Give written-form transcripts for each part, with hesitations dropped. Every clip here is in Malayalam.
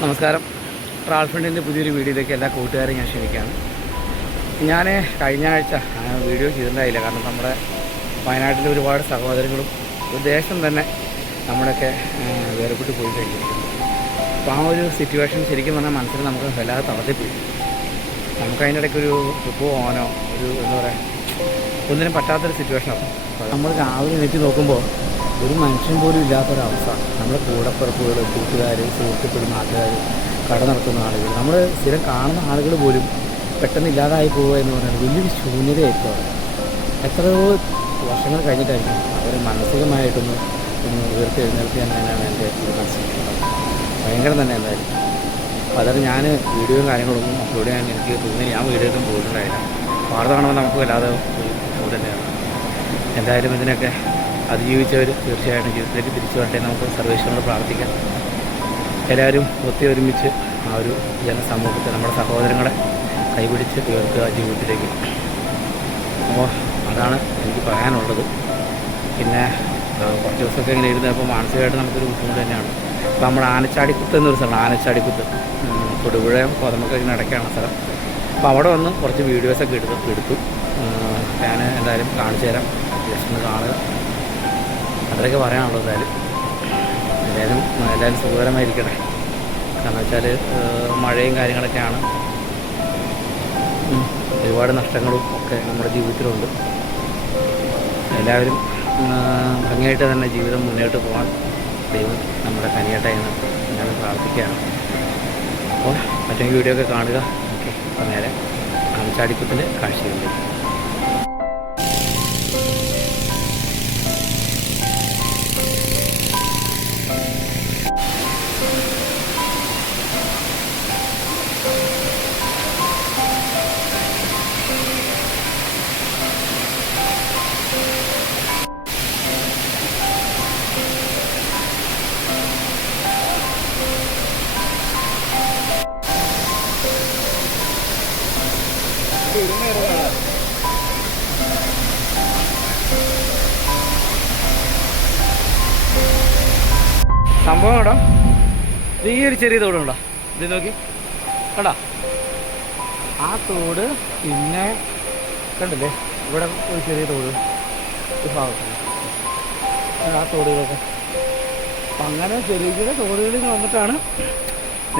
നമസ്കാരം. ട്രാവൽഫണ്ടിൻ്റെ പുതിയൊരു വീഡിയോയിലേക്ക് എല്ലാ കൂട്ടുകാരെയും ഞാൻ ക്ഷണിക്കുകയാണ്. ഞാൻ കഴിഞ്ഞ ആഴ്ച വീഡിയോ ചെയ്തിട്ടുണ്ടായില്ല, കാരണം നമ്മുടെ വയനാട്ടിലെ ഒരുപാട് സഹോദരങ്ങളും ഒരു ദേശം തന്നെ നമ്മുടെയൊക്കെ വേർപെട്ട് പോയി കഴിഞ്ഞിരിക്കുന്നു. അപ്പോൾ ആ ഒരു സിറ്റുവേഷൻ ശരിക്കും പറഞ്ഞാൽ മനസ്സിൽ നമുക്ക് വല്ലാതെ തളർത്തിപ്പോയി. നമുക്ക് അതിൻ്റെ ഇടയ്ക്കൊരു ട്രിപ്പ് പോകാനോ എന്താ പറയുക, ഒന്നിനും പറ്റാത്തൊരു സിറ്റുവേഷനാണ്. നമ്മൾ രാവിലെ എണീറ്റ് നോക്കുമ്പോൾ ഒരു മനുഷ്യൻ പോലും ഇല്ലാത്തൊരവസ്ഥ. നമ്മുടെ കൂടപ്പിറപ്പുകൾ, കൂട്ടുകാർ, സുഹൃത്തുക്കൾ, നാട്ടുകാർ, കട നടത്തുന്ന ആളുകൾ, നമ്മൾ സ്ഥിരം കാണുന്ന ആളുകൾ പോലും പെട്ടെന്ന് ഇല്ലാതായി പോവുക എന്ന് പറയുന്നത് വലിയൊരു ശൂന്യതയായിരിക്കും അവിടെ. എത്രയോ വർഷങ്ങൾ കഴിഞ്ഞിട്ടായിരിക്കും അവർ മാനസികമായിട്ടൊന്ന് ഉയർത്തെഴുന്നേൽക്കാനാണ് എൻ്റെ ഒരു മനസ്സിലാക്കുന്നത്. ഭയങ്കരം തന്നെ എന്തായാലും. പലരും ഞാൻ വീഡിയോയും കാര്യങ്ങളൊന്നും അപ്ലോഡ് ചെയ്യാൻ എനിക്ക് തോന്നി, ഞാൻ വീഡിയോ ഒന്നും പോയിട്ടുണ്ടായില്ല. വാർത്ത കാണുമ്പോൾ നമുക്ക് വല്ലാതെ ഒരു തന്നെയാണ്. എന്തായാലും ഇതിനൊക്കെ അതിജീവിച്ചവർ തീർച്ചയായിട്ടും ജീവിതത്തിലേക്ക് തിരിച്ചു വരട്ടെ. നമുക്ക് സർവേശ്വരനോട് പ്രാർത്ഥിക്കാം. എല്ലാവരും ഒരുമിച്ച് ആ ഒരു ജനസമൂഹത്തെ, നമ്മുടെ സഹോദരങ്ങളെ കൈപിടിച്ച് ഉയർത്തുക ജീവിതത്തിലേക്ക്. അപ്പോൾ അതാണ് എനിക്ക് പറയാനുള്ളത്. പിന്നെ കുറച്ച് ദിവസമൊക്കെ ഇങ്ങനെ ഇരുന്നപ്പോൾ മാനസികമായിട്ട് നമുക്കൊരു ബുദ്ധിമുട്ട് തന്നെയാണ്. അപ്പോൾ നമ്മുടെ ആനച്ചാടിക്കുത്ത് എന്നൊരു സ്ഥലം, ആനച്ചാടിക്കുത്ത് തൊടുപുഴയും കോതമംഗലം ഇടയ്ക്കാണ് സ്ഥലം. അപ്പോൾ അവിടെ വന്ന് കുറച്ച് വീഡിയോസൊക്കെ എടുത്തു ഞാൻ എന്തായാലും കാണിച്ചു തരാം. ജസ്റ്റ് ഒന്ന് കാണുക, അത്രയൊക്കെ പറയാനുള്ളൂ. എല്ലാവരും സുഖകരമായിരിക്കട്ടെ. കാരണം വെച്ചാൽ മഴയും കാര്യങ്ങളൊക്കെയാണ്, ഒരുപാട് നഷ്ടങ്ങളും ഒക്കെ നമ്മുടെ ജീവിതത്തിലുണ്ട്. എല്ലാവരും ഭംഗിയായിട്ട് തന്നെ ജീവിതം മുന്നോട്ട് പോകാൻ ദൈവം നമ്മുടെ കനിയട്ടെ എന്ന് ഞാൻ പ്രാർത്ഥിക്കുകയാണ്. അപ്പോൾ മറ്റൊരു വീഡിയോ ഒക്കെ കാണുക. ഓക്കെ, അപ്പോൾ നേരെ ആനച്ചാടിക്കുത്തിൻ്റെ കാഴ്ചകളിലേക്ക്. സംഭവം കേട്ടോ, ഈ ഒരു ചെറിയ തോടുണ്ടോ, ഇത് നോക്കി കേട്ടോ. ആ തോട് പിന്നെ കണ്ടില്ലേ, ഇവിടെ ഒരു ചെറിയ തോട് ഈ ഭാഗത്ത്, ആ തോടുകളൊക്കെ. അപ്പം അങ്ങനെ ചെറിയ ചെറിയ തോടുകളിൽ വന്നിട്ടാണ്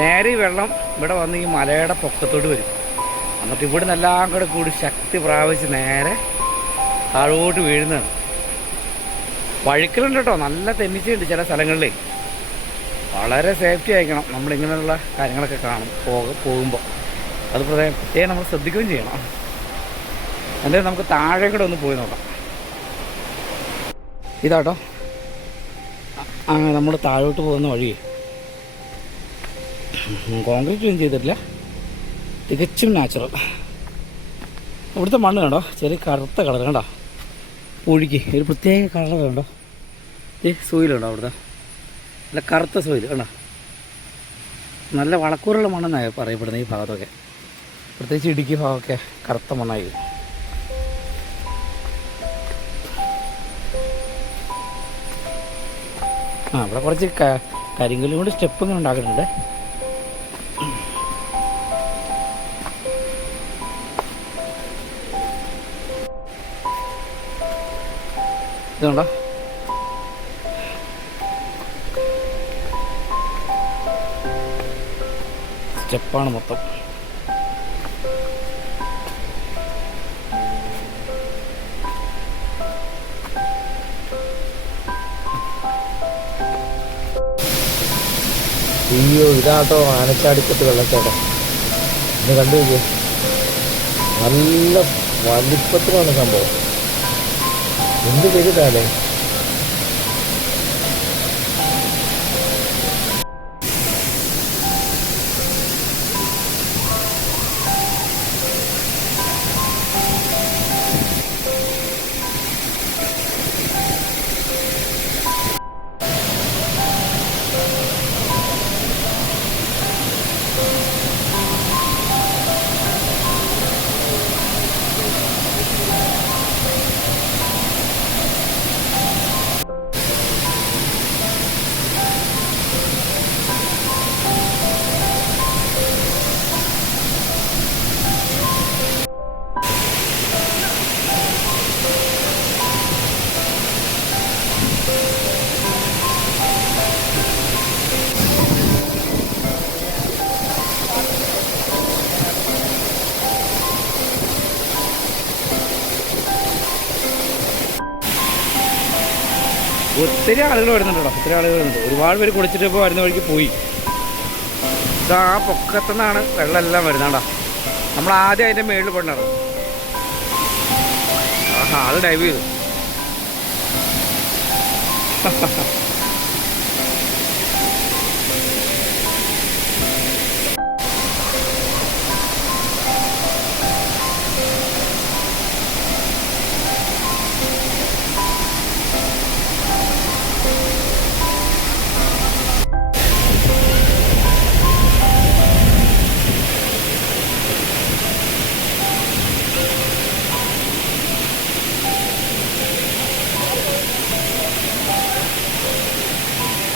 നേരെ ഈ വെള്ളം ഇവിടെ വന്ന് ഈ മലയുടെ പൊക്കത്തോട്ട് വരും. എന്നിട്ട് ഇവിടെ നിന്നെല്ലാം കൂടെ കൂടി ശക്തി പ്രാപിച്ച് നേരെ താഴോട്ട് വീഴുന്നതാണ്. വഴുക്കലുണ്ട് കേട്ടോ, നല്ല തെന്നിച്ചുണ്ട് ചില സ്ഥലങ്ങളിൽ. വളരെ സേഫ്റ്റി ആയിരിക്കണം നമ്മളിങ്ങനെയുള്ള കാര്യങ്ങളൊക്കെ പോകുമ്പോൾ. അത് പ്രത്യേകം നമ്മൾ ശ്രദ്ധിക്കുകയും ചെയ്യണം. എന്തായാലും നമുക്ക് താഴെ കൂടെ ഒന്ന് പോയി നോക്കാം. ഇതാട്ടോ നമ്മൾ താഴോട്ട് പോകുന്ന വഴി. കോൺക്രീറ്റ് ഒന്നും ചെയ്തിട്ടില്ല, തികച്ചും നാച്ചുറൽ. ഇവിടുത്തെ മണ്ണ് കണ്ടോ, ചെറിയ കറുത്ത കളർ കണ്ടോ, പുഴിക്ക് ഒരു പ്രത്യേക കളർ കണ്ടോ. ഈ സോയിലുണ്ടോ അവിടുത്തെ, നല്ല കറുത്ത സോയിൽ കണ്ടോ. നല്ല വളക്കൂറുള്ള മണ്ണെന്നാണ് പറയപ്പെടുന്നത് ഈ ഭാഗത്തൊക്കെ. പ്രത്യേകിച്ച് ഇടുക്കി ഭാഗമൊക്കെ കറുത്ത മണ്ണായി. ഇവിടെ കുറച്ച് കരിങ്കല്ലും കൊണ്ട് സ്റ്റെപ്പ് ഇങ്ങനെ ഉണ്ടാക്കുന്നുണ്ട്. ഇതുണ്ടോ, സ്റ്റെപ്പാണ് മൊത്തം. അയ്യോ, ഇതാട്ടോ ആനച്ചാടിക്കുത്ത് വെള്ളച്ചാട്ടം. ഇത് കണ്ടു നോക്കിയോ, നല്ല വലിപ്പത്തിലാണ് സംഭവം. എന്ത് വലുതാലേ. ഒത്തിരി ആളുകൾ വരുന്നുണ്ട് കേട്ടോ, ഒത്തിരി ആളുകൾ വരുന്നുണ്ട്. ഒരുപാട് പേര് കുളിച്ചിട്ട് ഇപ്പോൾ വരുന്ന വഴിക്ക് പോയി. ഇതാ ആ പൊക്കത്തുനിന്നാണ് വെള്ളമെല്ലാം വരുന്നതാ. നമ്മൾ ആദ്യം അതിൻ്റെ മേളിൽ പോയിട്ടുണ്ടായിരുന്നു. ആഹാ, അത് ഡൈവ് ചെയ്തു.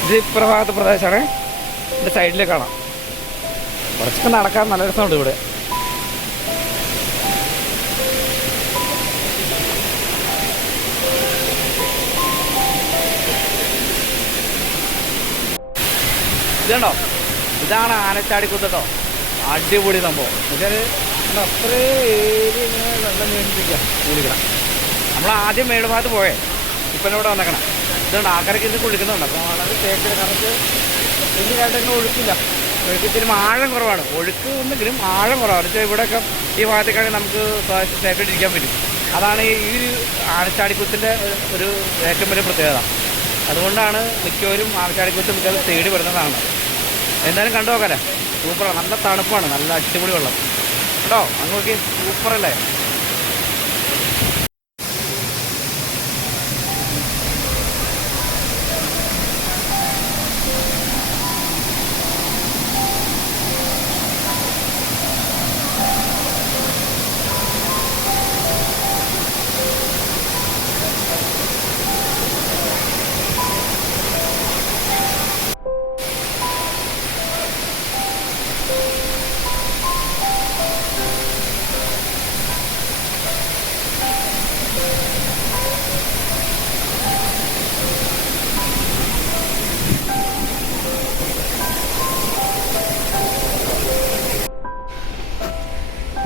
ഇത് ഇപ്രഭാഗത്തെ പ്രദേശമാണ്. എൻ്റെ സൈഡിലേക്ക് കാണാം. കുറച്ചൊക്കെ നടക്കാൻ നല്ല രസമുണ്ട് ഇവിടെ. ഇതുണ്ടോ, ഇതാണ് ആനച്ചാടിക്കുത്ത് കേട്ടോ. അടിപൊളി സംഭവം. എന്നുവെച്ചാൽ അത്രേ ഏരിയ ഇങ്ങനെ വെള്ളം നീണ്ടിരിക്കുക കുളിക്കണം. നമ്മൾ ആദ്യം മേളുഭാഗത്ത് പോയേ, ഇപ്പം ഇവിടെ വന്നേക്കണം. ഇതുകൊണ്ട് ആൾക്കാരൊക്കെ ഇന്ന് കുളിക്കുന്നുണ്ട്. അപ്പോൾ വളരെ സേഫ്റ്റി, കറക്റ്റ് വലിയ കാര്യങ്ങൾ ഒഴുക്കില്ല. ഒഴുക്ക് ഇച്ചിരി ആഴം കുറവാണ്. ഒഴുക്ക് ഉണ്ടെങ്കിലും ആഴം കുറവാണ്. വെച്ചാൽ ഇവിടെയൊക്കെ ഈ ഭാഗത്തേക്കാണെങ്കിൽ നമുക്ക് സേഫായിട്ട് ഇരിക്കാൻ പറ്റും. അതാണ് ഈ ഒരു ആനച്ചാടിക്കുത്തിൻ്റെ ഒരു ഏറ്റവും വലിയ പ്രത്യേകത. അതുകൊണ്ടാണ് മിക്കവരും ആനച്ചാടിക്കുത്ത് മിക്കവരും തേടി വരുന്നതാണ്. എന്തായാലും കണ്ടു നോക്കാല്ലേ, സൂപ്പറാണ്. നല്ല തണുപ്പാണ്, നല്ല അടിപൊളി വെള്ളം കേട്ടോ. അങ്ങ് നോക്കി, സൂപ്പറല്ലേ.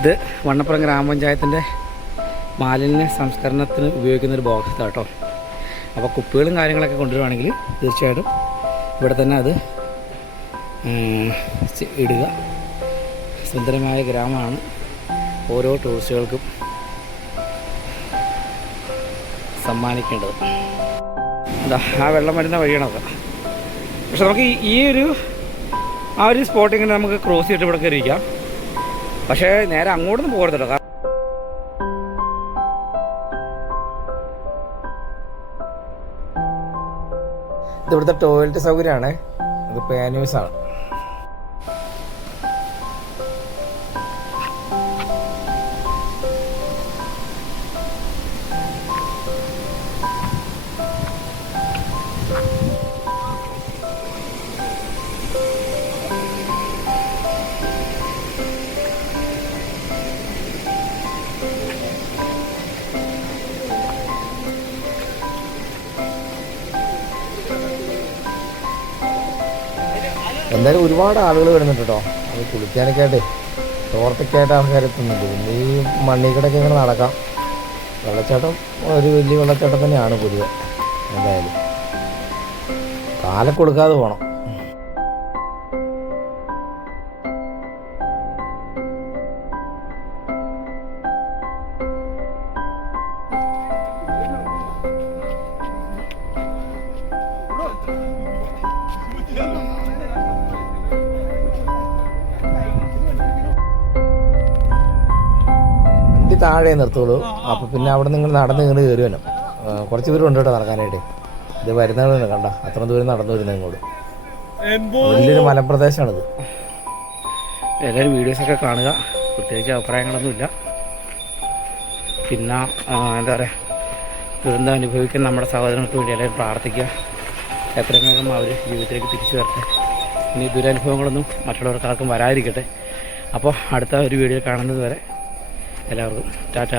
ഇത് വണ്ണപ്പുറം ഗ്രാമപഞ്ചായത്തിൻ്റെ മാലിന്യ സംസ്കരണത്തിന് ഉപയോഗിക്കുന്നൊരു ബോക്സാണ് കേട്ടോ. അപ്പോൾ കുപ്പികളും കാര്യങ്ങളൊക്കെ കൊണ്ടുവരുവാണെങ്കിൽ തീർച്ചയായിട്ടും ഇവിടെ തന്നെ അത് ഇടുക. സുന്ദരമായ ഗ്രാമമാണ്. ഓരോ ടൂറിസ്റ്റുകൾക്കും സമ്മാനിക്കേണ്ടത്. എന്താ ആ വെള്ളം വരുന്ന വഴിയാണത്. പക്ഷെ നമുക്ക് ആ ഒരു സ്പോട്ടിങ്ങനെ നമുക്ക് ക്രോസ് ചെയ്തിട്ട് ഇവിടെ കയറിയിരിക്കാം. പക്ഷേ നേരെ അങ്ങോട്ടൊന്നും പോകരുതല്ലോ. കാരണം ഇതിവിടുത്തെ ടോയ്ലറ്റ് സൗകര്യമാണ്. ഇത് പാനൂസാണ്. എന്തായാലും ഒരുപാട് ആളുകൾ വരുന്നുണ്ട് കേട്ടോ. അത് കുളിക്കാനൊക്കെ ആയിട്ട് തോർത്തൊക്കെ ആയിട്ട് ആൾക്കാർ എത്തുന്നുണ്ട്. പിന്നെ ഈ മണ്ണിക്കടൊക്കെ ഇങ്ങനെ നടക്കാം. വെള്ളച്ചാട്ടം ഒരു വലിയ വെള്ളച്ചാട്ടം തന്നെയാണ് പൊതുവെ. എന്തായാലും കാലൊക്കെ കൊടുക്കാതെ പോകണം. താഴെ നിർത്തുള്ളൂ. അപ്പോൾ പിന്നെ അവിടെ നിങ്ങൾ നടന്ന് ഇങ്ങോട്ട് കയറുമല്ലോ. കുറച്ച് ദൂരം ഉണ്ട് കേട്ടോ നടക്കാനായിട്ട്. ഇത് വരുന്നതാണ് കണ്ട, അത്ര ദൂരം നടന്നു വരുന്നത് ഇങ്ങോട്ട്. വലിയൊരു മലപ്രദേശമാണിത്. എല്ലാവരും വീഡിയോസൊക്കെ കാണുക. പ്രത്യേകിച്ച് അഭിപ്രായങ്ങളൊന്നുമില്ല. പിന്നെ എന്താ പറയുക, ദുരന്തം അനുഭവിക്കുന്ന നമ്മുടെ സഹോദരങ്ങൾക്ക് വേണ്ടി എല്ലാവരും പ്രാർത്ഥിക്കുക. എത്രയും വേഗം അവർ ജീവിതത്തിലേക്ക് തിരിച്ചു വരട്ടെ. ഇനി ദുരനുഭവങ്ങളൊന്നും മറ്റുള്ളവർക്ക് ആർക്കും വരാതിരിക്കട്ടെ. അപ്പോൾ അടുത്ത ഒരു വീഡിയോ കാണുന്നത് വരെ എല്ലാവർക്കും ടാറ്റ.